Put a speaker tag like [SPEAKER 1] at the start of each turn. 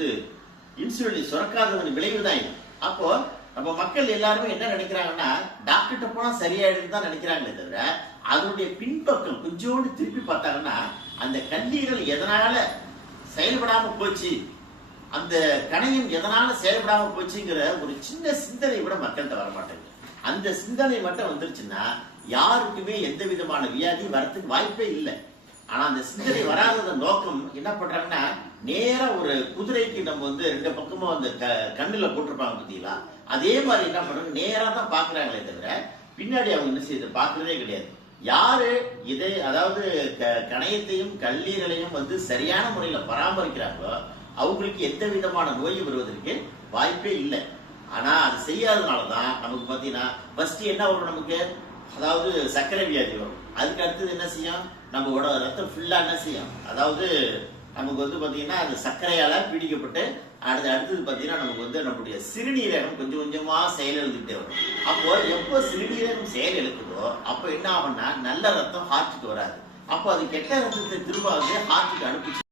[SPEAKER 1] வந்து இன்சுலினை சுரக்காததன் விளைவு தான் இது. அப்போ நம்ம மக்கள் எல்லாருமே என்ன நினைக்கிறாங்கன்னா டாக்டர்கிட்ட போனா சரியாயிடுன்னு தான் நினைக்கிறாங்களே தவிர அதனுடைய பின்பக்கம் கொஞ்சோண்டு திருப்பி பார்த்தாங்கன்னா அந்த கல்லீரல் எதனால செயல்படாம போச்சு அந்த கணையம் எதனால செயல்படாம போச்சுங்கிற ஒரு சின்ன சிந்தனை கூட மக்கள்கிட்ட வர மாட்டேங்குது அந்த சிந்தனை மட்டும் வந்துருச்சுன்னா யாருக்குமே எந்த விதமான வியாதி வரத்துக்கு வாய்ப்பே இல்லை. ஆனா அந்த சிந்தனை வராதத நோக்கம் என்ன பண்றாங்கன்னா நேரா ஒரு குதிரைக்கு நம்ம வந்து ரெண்டு பக்கமும் அந்த க- கண்ணுல போட்டிருப்பாங்க பாத்தீங்களா? அதே மாதிரி என்ன பண்றாங்க நேரா தான் பாக்குறாங்களே தவிர பின்னாடி அவங்க என்ன செய்யுது? பாக்குறதே கிடையாது. யாரு இதை அதாவது க- கணையத்தையும் கல்லீரலையும் வந்து சரியான முறையில பராமரிக்கிறாங்களோ அவங்களுக்கு எந்த விதமான நோய் வருவதற்கு வாய்ப்பே இல்லை. ஆனா அது செய்யாததுனாலதான் நமக்கு பாத்தீங்கன்னா ஃபர்ஸ்ட் என்ன வரும் நமக்கு? அதாவது சர்க்கரை வியாதி வரும். அதுக்கு அடுத்தது என்ன செய்யும்? நம்ம உட ரத்தம் ஃபுல்லா என்ன செய்யும்? அதாவது நமக்கு வந்து பாத்தீங்கன்னா அது சர்க்கரையால பீடிக்கப்பட்டு அடுத்து அடுத்தது பாத்தீங்கன்னா நமக்கு வந்து நம்மளுடைய சிறுநீரகம் கொஞ்சம் கொஞ்சமா செயலிழந்துகிட்டே வரும். அப்போ எப்போ சிறுநீரகம் செயல் இழக்குதோ அப்போ என்ன ஆகும்னா நல்ல ரத்தம் ஹார்ட்டுக்கு வராது. அப்போ அது கெட்ட ரத்தத்தை திரும்ப வந்து ஹார்ட்டுக்கு அனுப்பிச்சு